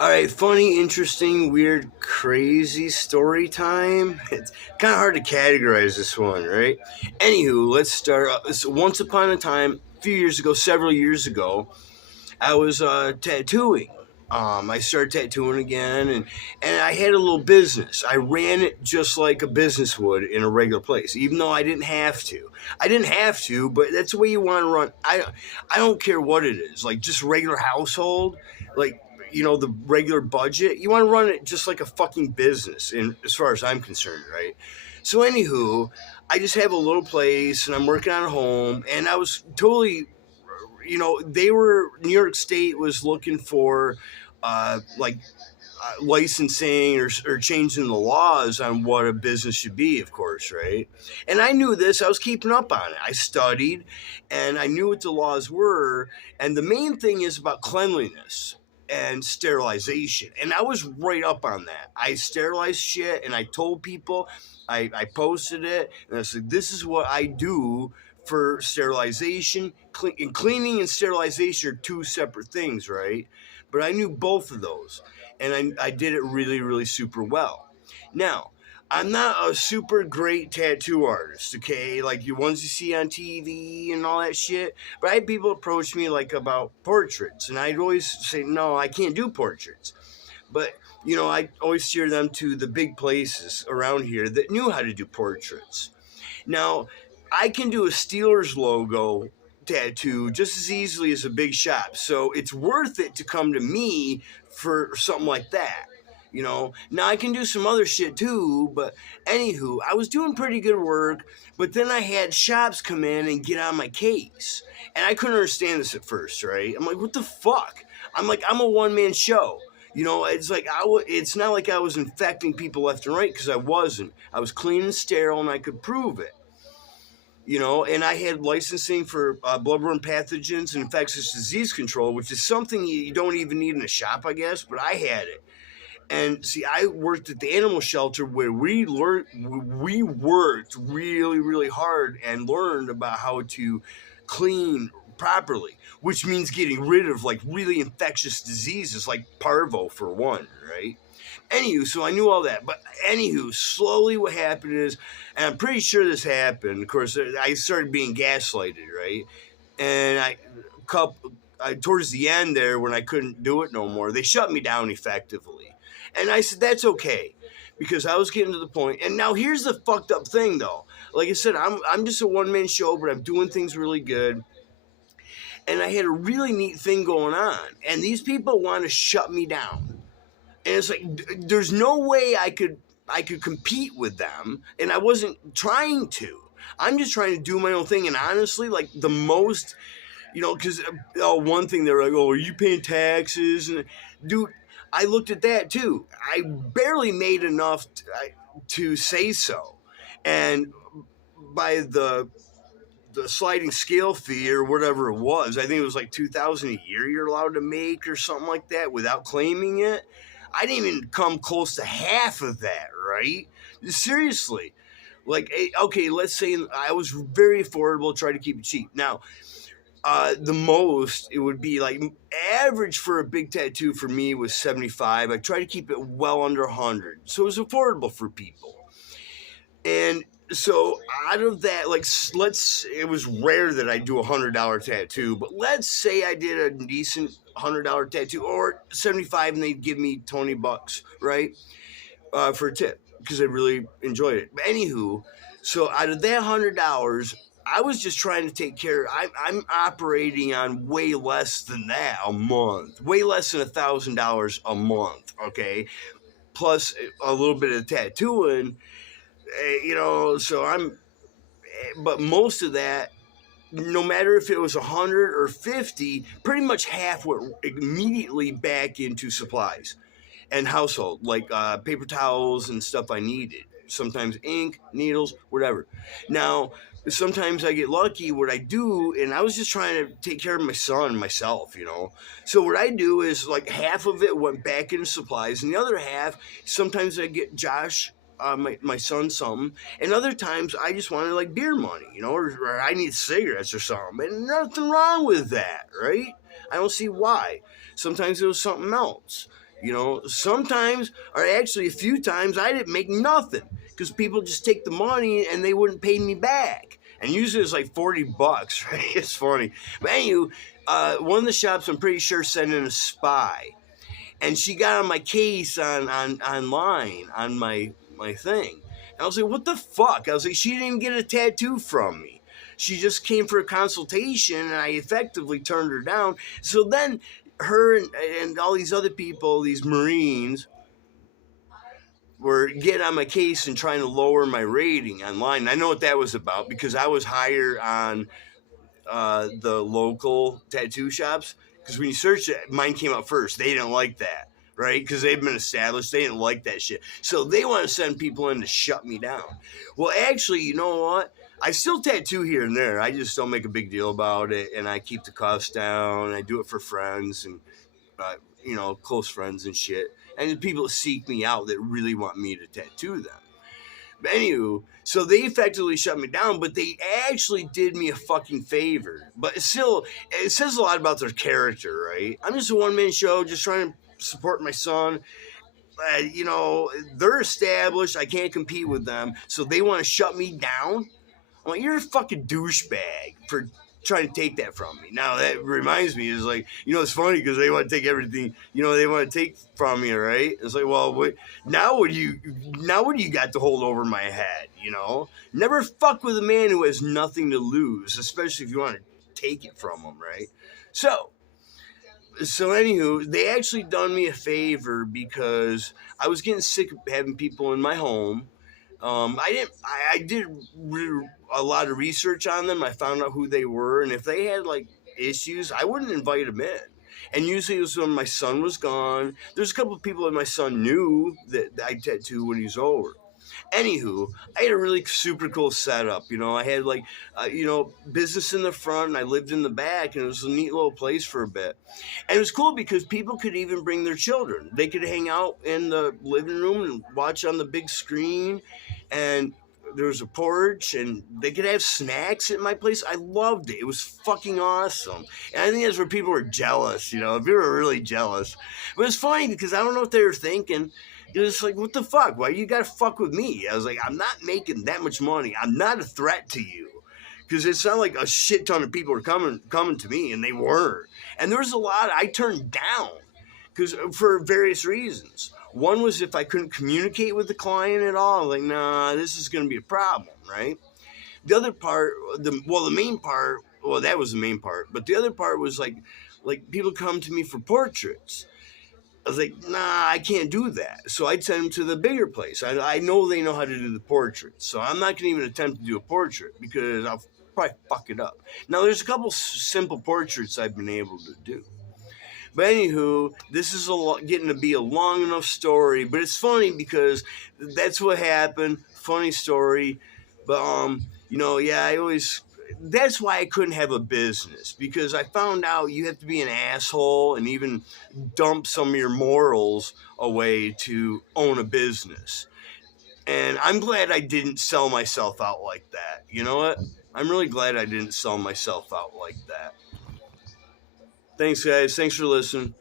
All right, funny, interesting, weird, crazy story time. It's kind of hard to categorize this one, right? Anywho, let's start. So once upon a time, a few years ago, several years ago, I was tattooing. I started tattooing again, and I had a little business. I ran it just like a business would in a regular place, even though I didn't have to. I didn't have to, but that's the way you want to run. I don't care what it is, like just regular household, like the regular budget. You want to run it just like a fucking business, in as far as I'm concerned, right? So, anywho, I just have a little place, and I'm working on a home, and I was totally they were New York State was looking for like licensing or changing the laws on what a business should be, of course, right? And I knew this. I was keeping up on it. I studied, and I knew what the laws were. And the main thing is about cleanliness and sterilization. And I was right up on that. I sterilized shit, and I told people. I posted it, and I said, "This is what I do." For sterilization, cleaning and sterilization are two separate things, right? But I knew both of those, and I did it really, really super well. Now, I'm not a super great tattoo artist, okay? Like the ones you see on TV and all that shit. But I had people approach me like about portraits, and I'd always say, no, I can't do portraits. But I always steer them to the big places around here that knew how to do portraits. Now, I can do a Steelers logo tattoo just as easily as a big shop. So it's worth it to come to me for something like that. Now I can do some other shit too, but anywho, I was doing pretty good work, but then I had shops come in and get on my case. And I couldn't understand this at first, right? I'm like, what the fuck? I'm a one man show. It's like it's not like I was infecting people left and right because I wasn't. I was clean and sterile, and I could prove it. And I had licensing for bloodborne pathogens and infectious disease control, which is something you don't even need in a shop, I guess, but I had it. And see, I worked at the animal shelter where we worked really, really hard and learned about how to clean properly, which means getting rid of like really infectious diseases like parvo for one, right? Anywho, so I knew all that. But anywho, slowly what happened is, and I'm pretty sure this happened. Of course, I started being gaslighted, right? And towards the end there, when I couldn't do it no more, they shut me down effectively. And I said, that's okay. Because I was getting to the point. And now here's the fucked up thing, though. Like I said, I'm just a one-man show, but I'm doing things really good. And I had a really neat thing going on. And these people want to shut me down. And it's like there's no way I could compete with them, and I wasn't trying to. I'm just trying to do my own thing, and honestly, like the most, because one thing they're like, "Oh, are you paying taxes?" And dude, I looked at that too. I barely made enough to say so, and by the sliding scale fee or whatever it was, I think it was like $2,000 a year you're allowed to make or something like that without claiming it. I didn't even come close to half of that, right? Seriously. Like, okay, let's say I was very affordable, try to keep it cheap. Now, the most it would be like average for a big tattoo for me was 75. I try to keep it well under 100, so it was affordable for people. And so out of that, like, it was rare that I do $100 tattoo, but let's say I did a decent $100 tattoo or 75, and they'd give me $20, right, for a tip because I really enjoyed it. But anywho, so out of that $100, I was just trying to take care. I'm operating on way less than that a month, way less than $1,000 a month. Okay, plus a little bit of tattooing. So but most of that, no matter if it was 100 or 50, pretty much half went immediately back into supplies and household, like paper towels and stuff I needed. Sometimes ink, needles, whatever. Now, sometimes I get lucky what I do, and I was just trying to take care of my son and myself, So what I do is like half of it went back into supplies, and the other half, sometimes I get Josh my son something, and other times I just wanted like beer money, or I need cigarettes or something, and nothing wrong with that, right? I don't see why. Sometimes it was something else, You know, sometimes, or actually a few times, I didn't make nothing because people just take the money and they wouldn't pay me back. And usually it's like $40, right? It's funny. But anyway, one of the shops I'm pretty sure sent in a spy, and she got on my case on online on my thing. And I was like, what the fuck? I was like, she didn't even get a tattoo from me. She just came for a consultation, and I effectively turned her down. So then her and all these other people, these Marines, were getting on my case and trying to lower my rating online. And I know what that was about because I was higher on the local tattoo shops. Because when you search it, mine came up first. They didn't like that, right? Because they've been established. They didn't like that shit. So they want to send people in to shut me down. Well, actually, you know what? I still tattoo here and there. I just don't make a big deal about it, and I keep the costs down. I do it for friends and close friends and shit, and the people that seek me out that really want me to tattoo them. But anywho, so they effectively shut me down, but they actually did me a fucking favor. But still, it says a lot about their character, right? I'm just a one-man show, just trying to support my son. They're established. I can't compete with them, so they want to shut me down. I'm like, you're a fucking douchebag for trying to take that from me. Now that reminds me, is like, it's funny because they want to take everything, they want to take from me, right? It's like, well, now what do you got to hold over my head? Never fuck with a man who has nothing to lose, especially if you want to take it from him, right? So anywho, they actually done me a favor because I was getting sick of having people in my home. I did a lot of research on them. I found out who they were, and if they had like issues, I wouldn't invite them in. And usually it was when my son was gone. There's a couple of people that my son knew that I tattooed when he was over. Anywho, I had a really super cool setup. I had business in the front, and I lived in the back, and it was a neat little place for a bit. And it was cool because people could even bring their children. They could hang out in the living room and watch on the big screen, and there was a porch, and they could have snacks at my place. I loved it. It was fucking awesome. And I think that's where people were jealous, people were really jealous. But it's funny because I don't know what they were thinking. It was like, what the fuck? Why you gotta fuck with me? I was like, I'm not making that much money. I'm not a threat to you. Because it sounded like a shit ton of people were coming to me, and they were. And there was a lot I turned down because for various reasons. One was if I couldn't communicate with the client at all, like, nah, this is going to be a problem, right? The other part, the main part, well, that was the main part, but the other part was like people come to me for portraits. I was like, nah, I can't do that. So I'd send them to the bigger place. I know they know how to do the portraits, so I'm not going to even attempt to do a portrait because I'll probably fuck it up. Now, there's a couple simple portraits I've been able to do. But anywho, this is getting to be a long enough story, but it's funny because that's what happened. Funny story. But, that's why I couldn't have a business, because I found out you have to be an asshole and even dump some of your morals away to own a business. And I'm glad I didn't sell myself out like that. You know what? I'm really glad I didn't sell myself out like that. Thanks, guys. Thanks for listening.